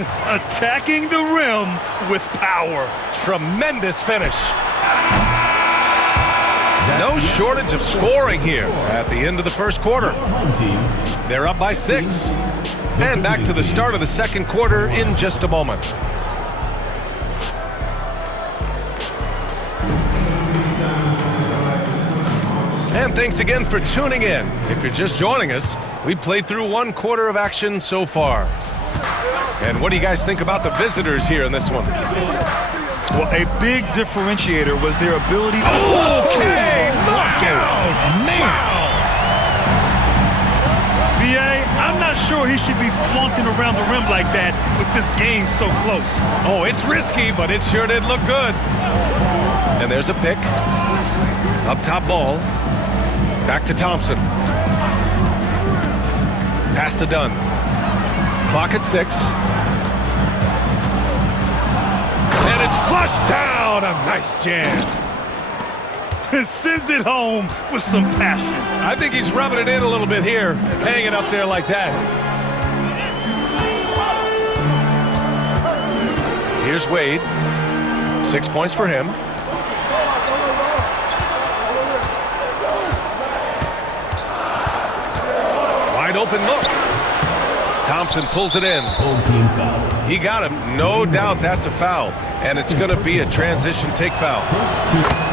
Attacking the rim with power. Tremendous finish. No shortage of scoring here at the end of the first quarter. They're up by 6. And back to the start of the second quarter in just a moment. And thanks again for tuning in. If you're just joining us, we played through one quarter of action so far. And what do you guys think about the visitors here in this one? Well, a big differentiator was their ability to... Okay, knockout! Wow! B.A., I'm not sure he should be flaunting around the rim like that with this game so close. Oh, it's risky, but it sure did look good. And there's a pick. Up top ball. Back to Thompson. Pass to Dunn. Clock at 6. And it's flushed down. A nice jam. And sends it home with some passion. I think he's rubbing it in a little bit here, hanging up there like that. Here's Wade. 6 points for him. Wide open look. Thompson pulls it in. He got him. No doubt that's a foul. And it's going to be a transition take foul.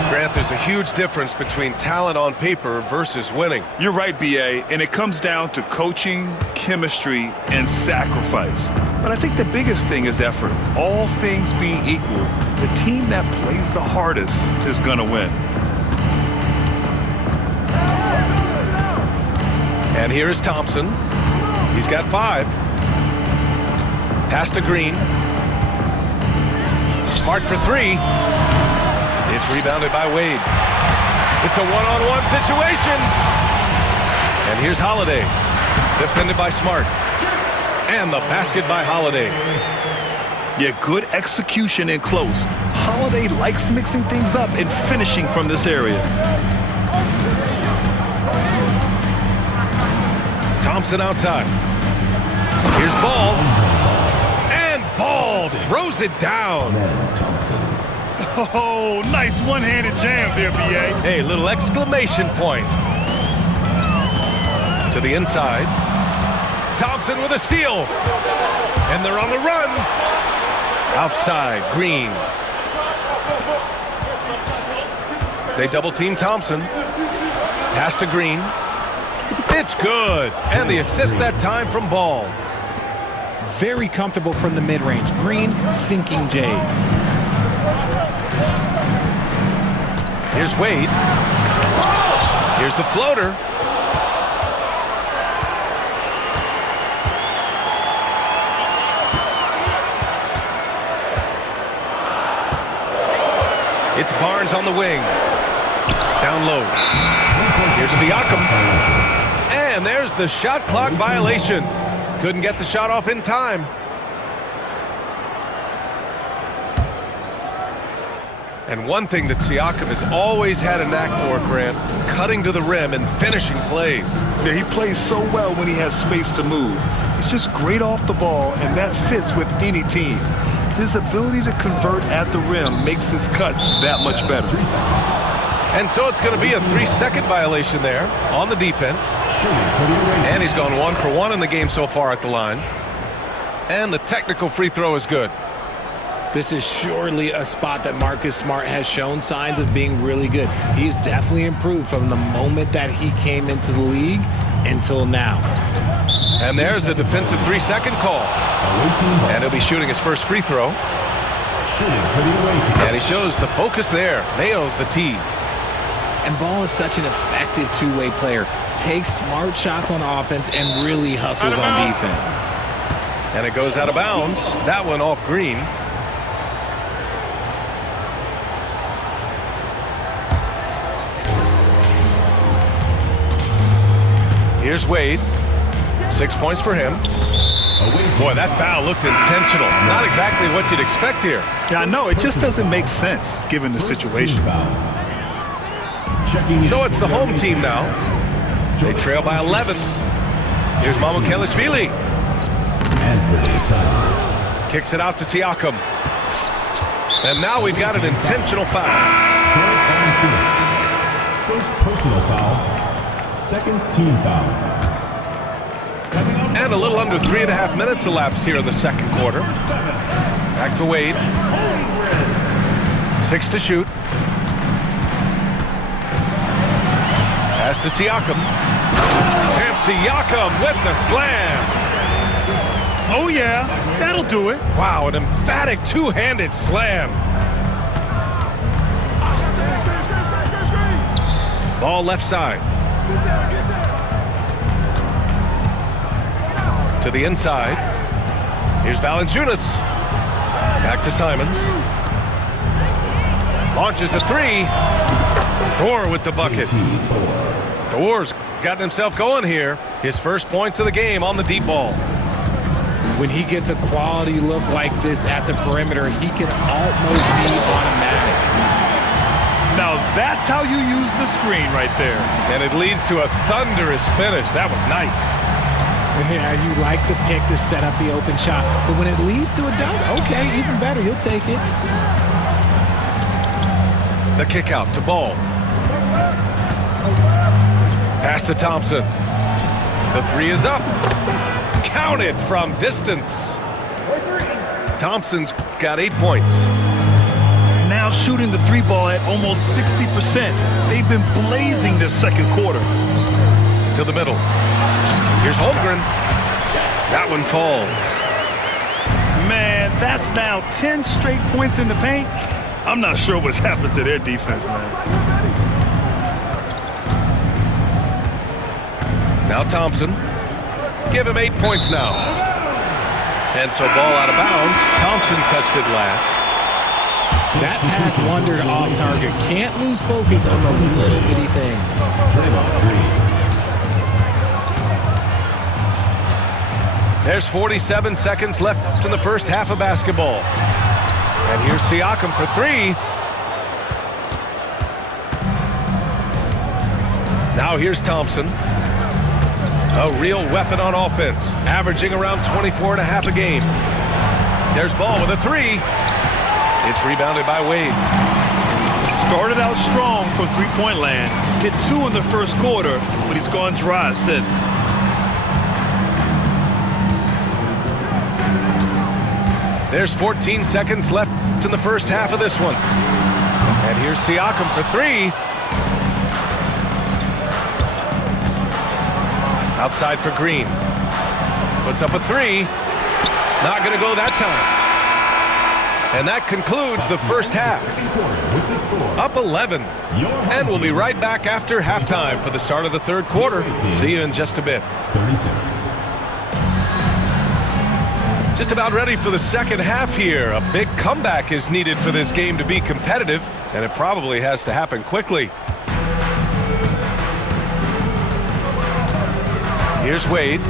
Grant, there's a huge difference between talent on paper versus winning. You're right, B.A., and it comes down to coaching, chemistry, and sacrifice. But I think the biggest thing is effort. All things being equal, the team that plays the hardest is going to win. And here is Thompson. He's got 5. Pass to Green. Smart for 3. It's rebounded by Wade. It's a one-on-one situation. And here's Holiday. Defended by Smart. And the basket by Holiday. Yeah, good execution in close. Holiday likes mixing things up and finishing from this area. Thompson outside. Here's Ball. And Ball throws it down. Oh, nice one-handed jam there, B.A. Hey, little exclamation point. To the inside. Thompson with a steal. And they're on the run. Outside, Green. They double-team Thompson. Pass to Green. It's good. And the assist that time from Ball. Very comfortable from the mid-range. Green sinking Jays. Here's Wade. Here's the floater. It's Barnes on the wing. Down low. Here's Siakam. And there's the shot clock violation. Couldn't get the shot off in time. And one thing that Siakam has always had a knack for, Grant, cutting to the rim and finishing plays. Yeah, he plays so well when he has space to move. He's just great off the ball, and that fits with any team. His ability to convert at the rim makes his cuts that much better. 3 seconds. And so it's going to be a 3-second violation there on the defense. And he's gone 1 for 1 in the game so far at the line. And the technical free throw is good. This is surely a spot that Marcus Smart has shown signs of being really good. He's definitely improved from the moment that he came into the league until now. And there's a defensive 3-second call. And he'll be shooting his first free throw. And he shows the focus there. Nails the tee. And Ball is such an effective two-way player. Takes smart shots on offense and really hustles on defense. And it goes out of bounds. That one off Green. Here's Wade. 6 points for him. Boy, that foul looked intentional. Not exactly what you'd expect here. Yeah, I know. It just doesn't make sense given the situation. So it's the home team now. They trail by 11. Here's Mamukelashvili. Kicks it out to Siakam. And now we've got an intentional foul. First personal foul. Second team foul. And a little under 3.5 minutes elapsed here in the second quarter. Back to Wade. 6 to shoot. Pass to Siakam. And Siakam with the slam. Oh, yeah, that'll do it. Wow, an emphatic two-handed slam. Ball left side. To the inside. Here's Valanciunas. Back to Simons. Launches a three. Thor with the bucket. Thor's gotten himself going here. His first points of the game on the deep ball. When he gets a quality look like this at the perimeter, he can almost be automatic. Now that's how you use the screen right there. And it leads to a thunderous finish. That was nice. Yeah, you like the pick to set up the open shot. But when it leads to a dunk, okay, even better. He'll take it. The kick out to Ball. Pass to Thompson. The three is up. Counted from distance. Thompson's got 8 points. Now shooting the three ball at almost 60%. They've been blazing this second quarter. To the middle. Here's Holmgren. That one falls. Man, that's now 10 straight points in the paint. I'm not sure what's happened to their defense, man. Now Thompson. Give him 8 points now. And so ball out of bounds. Thompson touched it last. That pass wandered off target. Can't lose focus on the little bitty things. There's 47 seconds left in the first half of basketball. And here's Siakam for three. Now here's Thompson. A real weapon on offense, averaging around 24.5 a game. There's Ball with a three. It's rebounded by Wade. Started out strong from three-point land. Hit 2 in the first quarter, but he's gone dry since. There's 14 seconds left in the first half of this one. And here's Siakam for three. Outside for Green. Puts up a three. Not going to go that time. And that concludes the first half. Up 11. And we'll be right back after halftime for the start of the third quarter. See you in just a bit. 36. Just about ready for the second half here. A big comeback is needed for this game to be competitive, and it probably has to happen quickly. Here's Wade.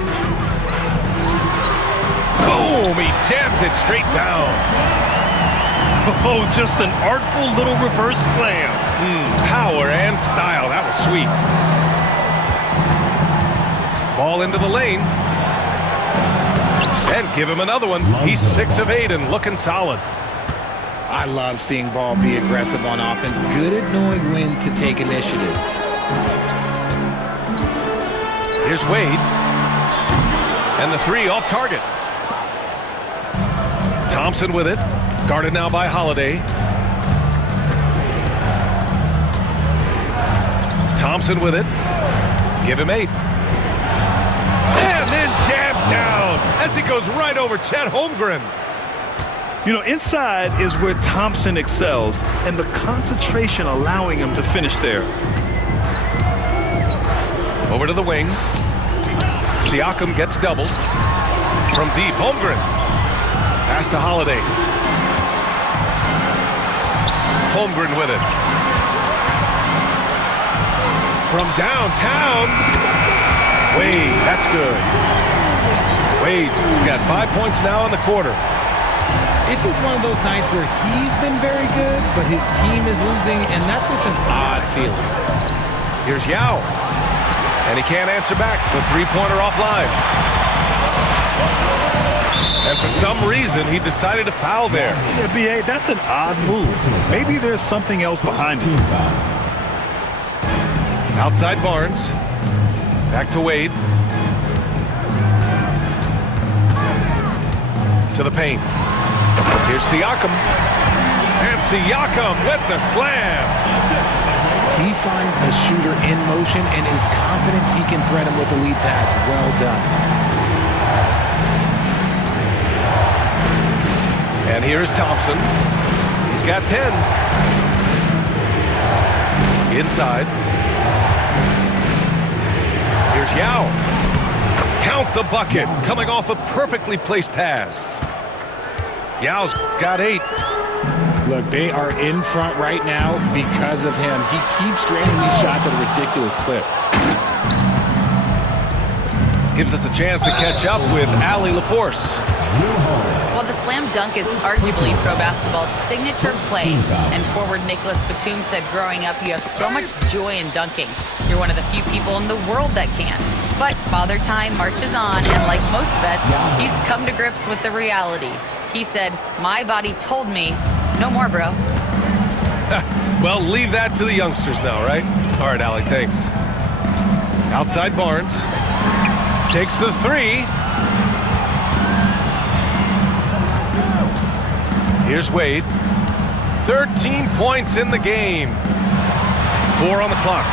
Boom! He jams it straight down. Oh, just an artful little reverse slam. Power and style. That was sweet. Ball into the lane. And give him another one. He's 6 of 8 and looking solid. I love seeing Ball be aggressive on offense. Good at knowing when to take initiative. Here's Wade. And the three off target. Thompson with it. Guarded now by Holiday. Thompson with it. Give him 8. And then jammed down as he goes right over Chet Holmgren. You know, inside is where Thompson excels, and the concentration allowing him to finish there. Over to the wing. Siakam gets doubled. From deep, Holmgren. Pass to Holiday. Holmgren with it. From downtown. Wade, that's good. Wade's got 5 points now in the quarter. It's just one of those nights where he's been very good, but his team is losing, and that's just an odd feeling. Here's Yao. And he can't answer back. The three-pointer offline. And for some reason, he decided to foul there. Yeah, B.A., that's an odd move. Maybe there's something else behind it. Outside Barnes. Back to Wade. To the paint. Here's Siakam. And Siakam with the slam. He finds a shooter in motion and is confident he can thread him with the lead pass. Well done. And here's Thompson. He's got 10. Inside. Here's Yao. Count the bucket. Coming off a perfectly placed pass. Yao's got 8. Look, they are in front right now because of him. He keeps draining these shots at a ridiculous clip. Gives us a chance to catch up with Allie LaForce. Well, the slam dunk is arguably pro basketball's signature play. And forward Nicholas Batum said growing up, you have so much joy in dunking. You're one of the few people in the world that can. But Father Time marches on, and like most vets, he's come to grips with the reality. He said, my body told me, no more, bro. Well, leave that to the youngsters now, right? All right, Allie, thanks. Outside Barnes. Takes the 3. Here's Wade. 13 points in the game. 4 on the clock.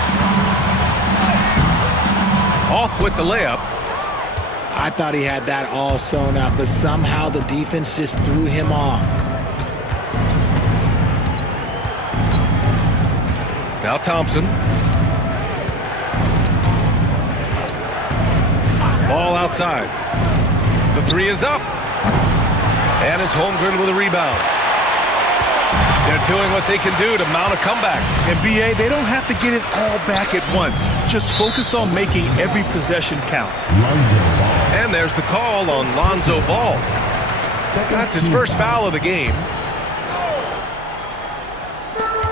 Off with the layup. I thought he had that all sewn up, but somehow the defense just threw him off. Now Thompson. Ball outside. The 3 is up. And it's Holmgren with a rebound. They're doing what they can do to mount a comeback. And B.A., they don't have to get it all back at once. Just focus on making every possession count. And there's the call on Lonzo Ball. That's his first foul of the game.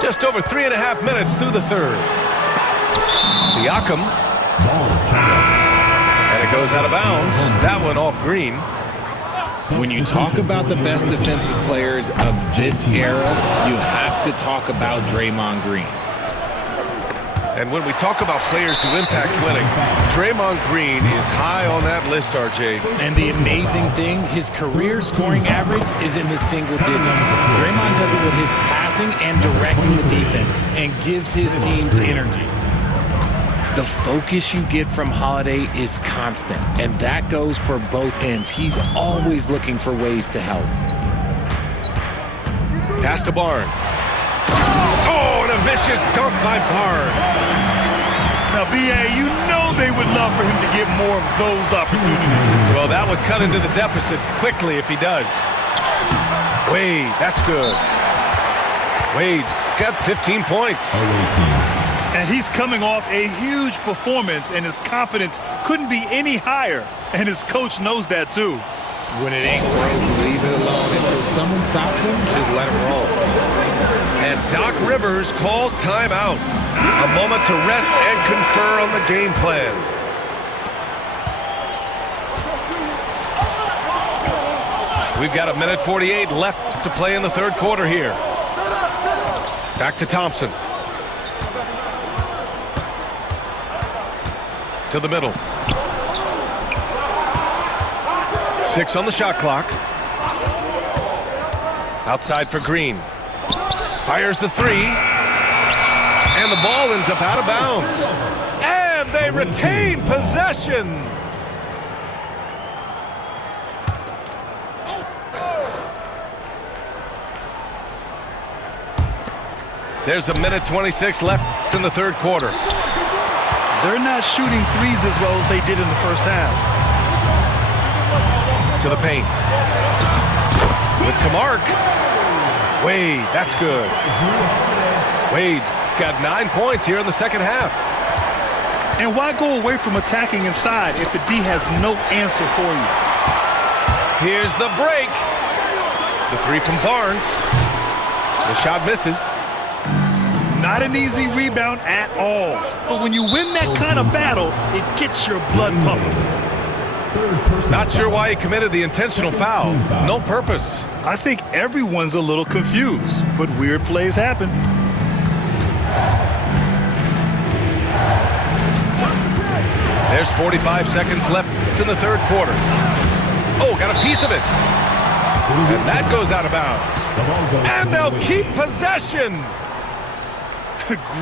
Just over 3.5 minutes through the third. Siakam. And it goes out of bounds. That one off Green. When you talk about the best defensive players of this era, you have to talk about Draymond Green. And when we talk about players who impact winning, Draymond Green is high on that list, RJ. And the amazing thing, his career scoring average is in the single digits. Draymond does it with his passing and directing the defense and gives his teams energy. The focus you get from Holiday is constant, and that goes for both ends. He's always looking for ways to help. Pass to Barnes. Oh, and a vicious dunk by Barnes. Now, B.A., you know they would love for him to get more of those opportunities. Well, that would cut into the deficit quickly if he does. Wade, that's good. Wade's got 15 points. And he's coming off a huge performance, and his confidence couldn't be any higher. And his coach knows that, too. When it ain't broke, leave it alone. Until someone stops him, just let him roll. And Doc Rivers calls timeout. A moment to rest and confer on the game plan. We've got 1:48 left to play in the third quarter here. Back to Thompson. To the middle. 6 on the shot clock. Outside for Green. Fires the 3. And the ball ends up out of bounds. And they retain possession. There's 1:26 left in the third quarter. They're not shooting threes as well as they did in the first half. To the paint. With to mark. Wade, that's good. Wade's got 9 points here in the second half. And why go away from attacking inside if the D has no answer for you? Here's the break. The 3 from Barnes. The shot misses. Not an easy rebound at all. But when you win that kind of battle, it gets your blood pumping. Not sure why he committed the intentional foul. No purpose. I think everyone's a little confused, but weird plays happen. There's 45 seconds left in the third quarter. Oh, got a piece of it. And that goes out of bounds. And they'll keep possession.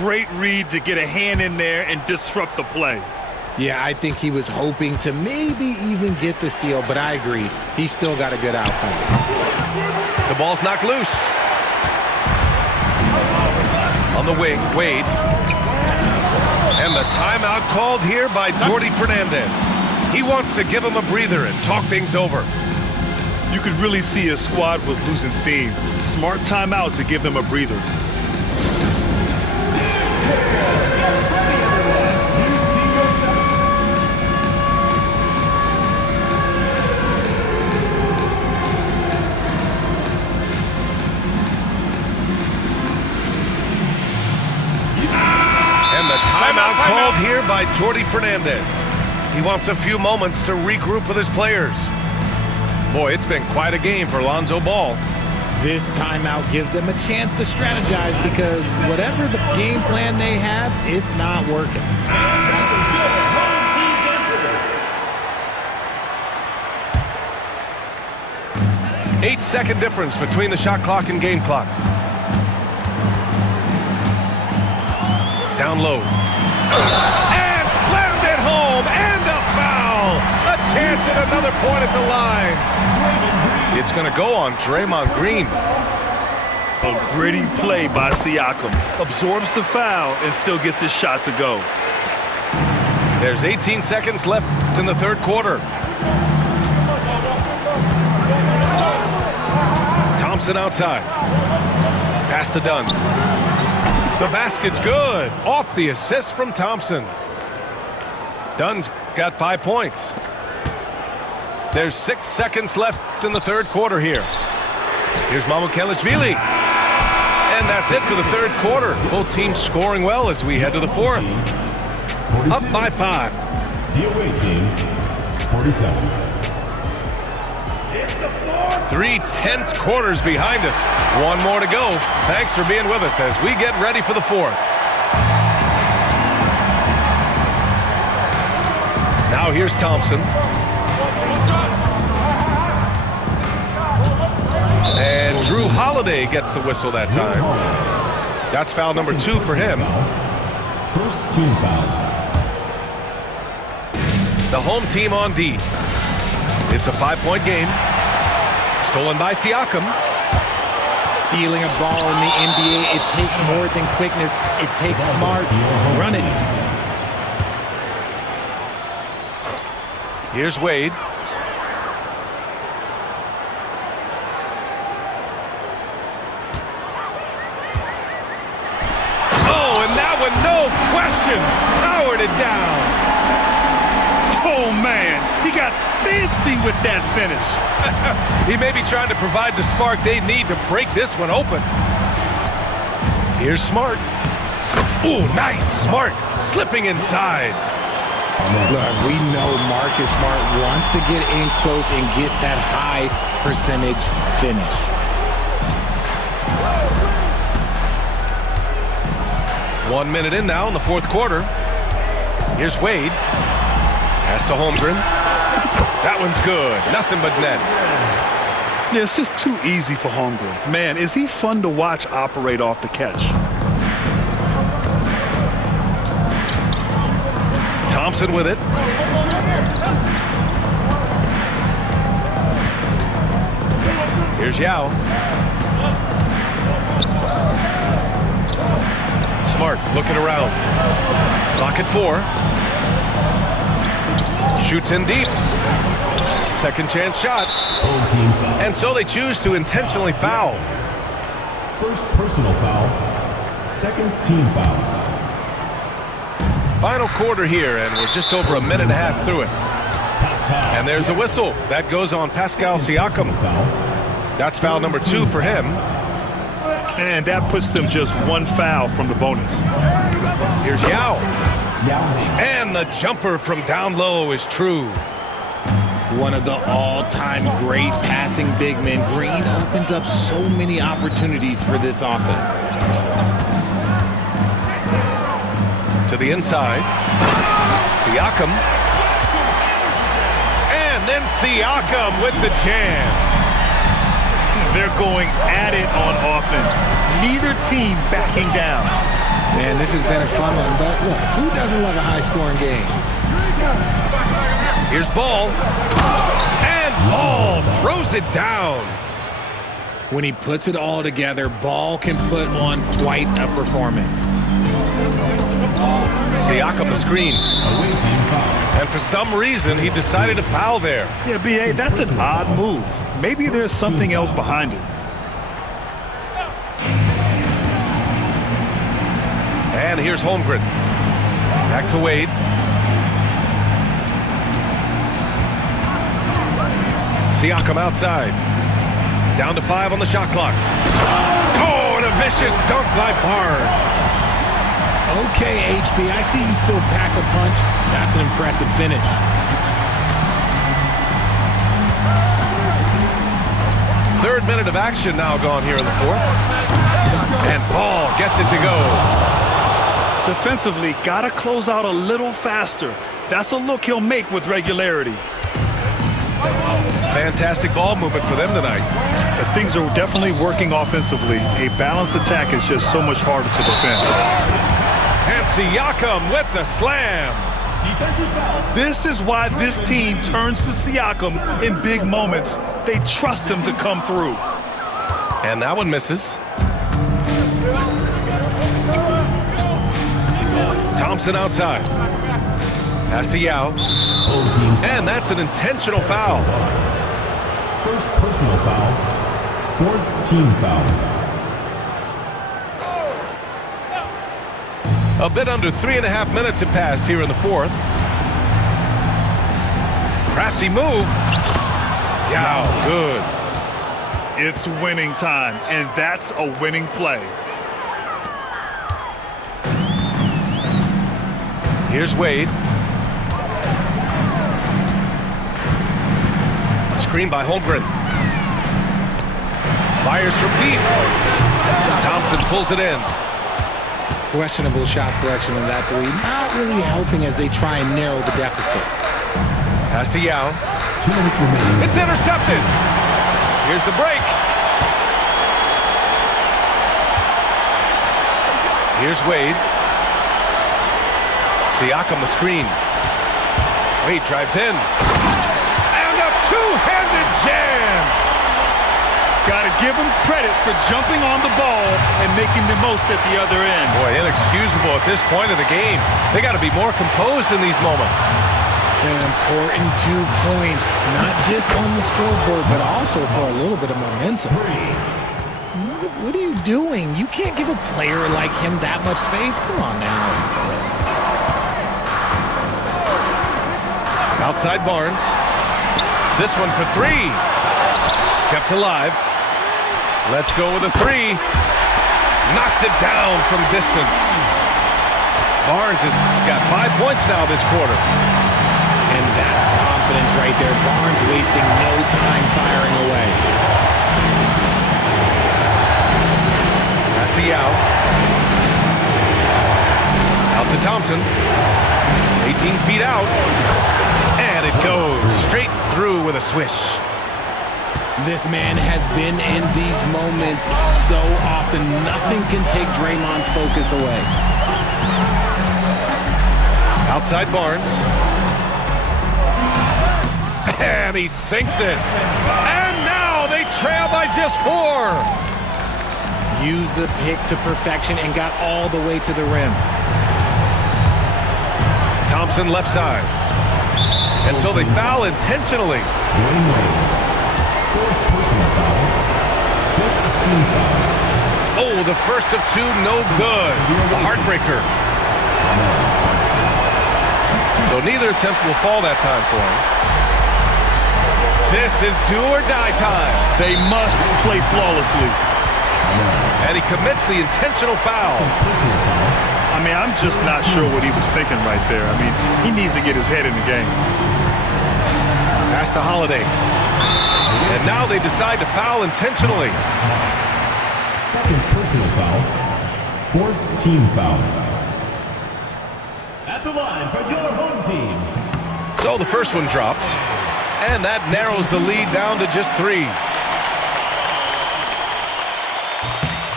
Great read to get a hand in there and disrupt the play. Yeah, I think he was hoping to maybe even get the steal, but I agree. He still got a good outcome. The ball's knocked loose. On the wing, Wade. And the timeout called here by Jordi Fernandez. He wants to give him a breather and talk things over. You could really see his squad was losing steam. Smart timeout to give them a breather. Timeout called here by Jordi Fernandez. He wants a few moments to regroup with his players. Boy, it's been quite a game for Lonzo Ball. This timeout gives them a chance to strategize because whatever the game plan they have, it's not working. Eight-second difference between the shot clock and game clock. Down low. And slammed it home, and a foul! A chance at another point at the line. It's going to go on Draymond Green. A gritty play by Siakam. Absorbs the foul and still gets his shot to go. There's 18 seconds left in the third quarter. Thompson outside. Pass to Dunn. The basket's good. Off the assist from Thompson. Dunn's got 5 points. There's 6 seconds left in the third quarter here. Here's Mamukelashvili. And that's it for the third quarter. Both teams scoring well as we head to the fourth. Up by 5. The away team, 47. 3 tense quarters behind us. One more to go. Thanks for being with us as we get ready for the fourth. Now here's Thompson. And Drew Holiday gets the whistle that time. That's foul number 2 for him. First team foul. The home team on D. It's a 5-point game. Stolen by Siakam. Stealing a ball in the NBA, it takes more than quickness. It takes smarts. Run it. Here's Wade. Oh, and that one, no question, powered it down. Oh, man. He got fancy with that finish. He may be trying to provide the spark they need to break this one open. Here's Smart. Ooh, nice. Smart slipping inside. Look, we know Marcus Smart wants to get in close and get that high percentage finish. One minute in now in the fourth quarter. Here's Wade. Pass to Holmgren. That one's good. Nothing but net. Yeah, it's just too easy for Holmgren. Man, is he fun to watch operate off the catch. Thompson with it. Here's Yao. Smart looking around. Clock at 4. Shoots in deep. Second chance shot. And so they choose to intentionally foul. First personal foul. Second team foul. Final quarter here, and we're just over a minute and a half through it. And there's a whistle. That goes on Pascal Siakam. That's foul number 2 for him. And that puts them just 1 foul from the bonus. Here's Yao. And the jumper from down low is true. One of the all-time great passing big men, Green opens up so many opportunities for this offense. To the inside. Siakam. And then Siakam with the jam. They're going at it on offense. Neither team backing down. Man, this has been a fun one, but look, who doesn't love a high-scoring game? Here's Ball. And Ball throws it down. When he puts it all together, Ball can put on quite a performance. Siakam the screen. And for some reason, he decided to foul there. Yeah, B.A., that's an odd move. Maybe there's something else behind it. And here's Holmgren. Back to Wade. Siakam outside. Down to 5 on the shot clock. Oh, and a vicious dunk by Barnes. Okay, HB, I see you still pack a punch. That's an impressive finish. Third minute of action now gone here in the fourth. And Ball gets it to go. Defensively, got to close out a little faster. That's a look he'll make with regularity. Fantastic ball movement for them tonight. Things are definitely working offensively. A balanced attack is just so much harder to defend. And Siakam with the slam. Defensive foul. This is why this team turns to Siakam in big moments. They trust him to come through. And that one misses. Thompson outside. Pass to Yao. And that's an intentional foul. First personal foul. Fourth team foul. A bit under 3.5 minutes have passed here in the fourth. Crafty move. Yao, good. It's winning time, and that's a winning play. Here's Wade. Screen by Holmgren. Fires from deep. Thompson pulls it in. Questionable shot selection on that three. Not really helping as they try and narrow the deficit. Pass to Yao. 2 minutes remaining. It's intercepted. Here's the break. Here's Wade. Siakam the screen. Wade drives in. And a two-handed jam. Got to give him credit for jumping on the ball and making the most at the other end. Boy, inexcusable at this point of the game. They got to be more composed in these moments. An important 2 points, not just on the scoreboard, but also for a little bit of momentum. What are you doing? You can't give a player like him that much space. Come on now. Outside Barnes. This one for 3. Kept alive. Let's go with a 3. Knocks it down from distance. Barnes has got 5 points now this quarter. And that's confidence right there. Barnes wasting no time firing away. Pass to Yao. Out to Thompson. 18 feet out. And it goes straight through with a swish. This man has been in these moments so often. Nothing can take Draymond's focus away. Outside Barnes. And he sinks it. And now they trail by just 4. Used the pick to perfection and got all the way to the rim. Thompson left side. And so they foul intentionally. Dwayne Wade. Fourth personal foul. Fifth team foul. Oh, the first of 2, no good. The heartbreaker. So neither attempt will fall that time for him. This is do or die time. They must play flawlessly. And he commits the intentional foul. I mean, I'm just not sure what he was thinking right there. I mean, he needs to get his head in the game. Pass to Holiday. And now they decide to foul intentionally. Second personal foul. Fourth team foul. At the line for your home team. So the first one drops. And that narrows the lead down to just 3.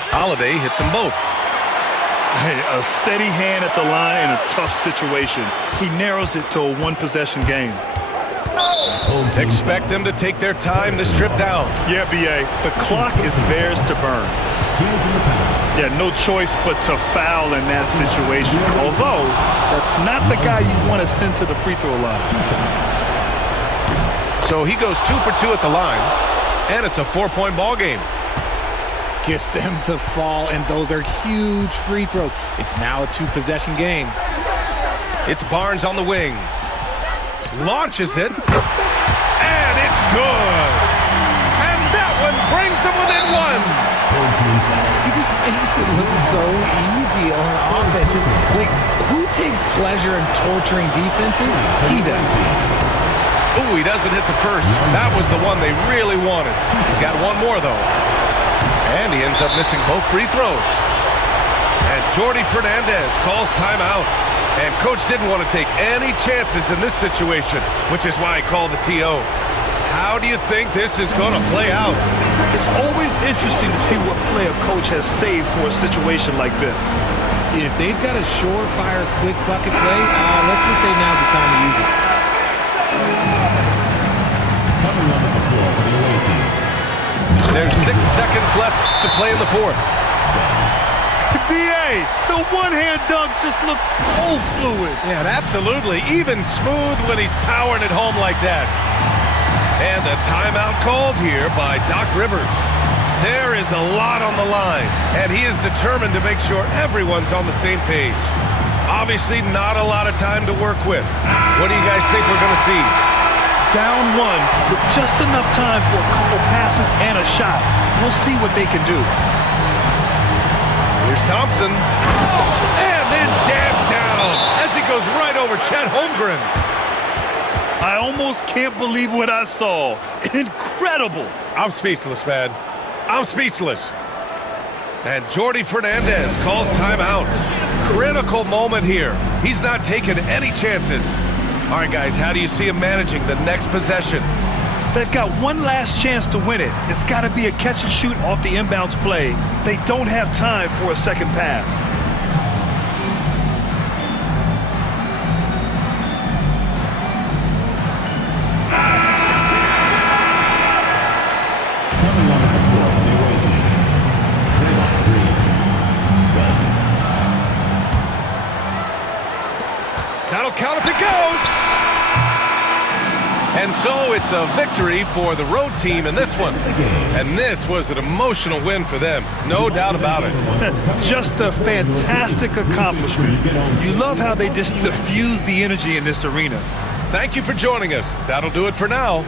Holiday hits them both. Hey, a steady hand at the line in a tough situation. He narrows it to a one-possession game. Expect them to take their time this trip down. Yeah, B.A., the clock is theirs to burn. Teams in the penalty. Yeah, no choice but to foul in that situation. Although, that's not the guy you want to send to the free throw line. 2 shots. So he goes 2 for 2 at the line, and it's a 4-point ball game. Gets them to fall, and those are huge free throws. It's now a 2-possession game. It's Barnes on the wing. Launches it, and it's good. And that one brings them within 1. He just makes it look so easy on offense. Like, who takes pleasure in torturing defenses? He does. Ooh, he doesn't hit the first. That was the one they really wanted. He's got one more, though. And he ends up missing both free throws. And Jordi Fernandez calls timeout. And Coach didn't want to take any chances in this situation, which is why he called the TO. How do you think this is going to play out? It's always interesting to see what play a coach has saved for a situation like this. If they've got a surefire, quick bucket play, let's just say now's the time to use it. Coming on the floor for the away team. There's 6 seconds left to play in the fourth. B.A., the one-hand dunk just looks so fluid. Yeah, absolutely. Even smooth when he's powering it home like that. And the timeout called here by Doc Rivers. There is a lot on the line, and he is determined to make sure everyone's on the same page. Obviously, not a lot of time to work with. What do you guys think we're going to see? Down 1 with just enough time for a couple passes and a shot. We'll see what they can do. Here's Thompson. And then jammed down as he goes right over Chet Holmgren. I almost can't believe what I saw. Incredible. I'm speechless, man. I'm speechless. And Jordi Fernandez calls timeout. Critical moment here. He's not taking any chances. All right, guys, how do you see him managing the next possession? They've got one last chance to win it. It's got to be a catch and shoot off the inbounds play. They don't have time for a second pass. Coming on the floor for the away team. Draymond Green. That'll count if it goes. And so it's a victory for the road team in this one. And this was an emotional win for them, no doubt about it. Just a fantastic accomplishment. You love how they just diffuse the energy in this arena. Thank you for joining us. That'll do it for now.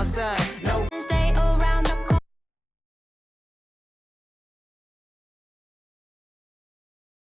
outside. No.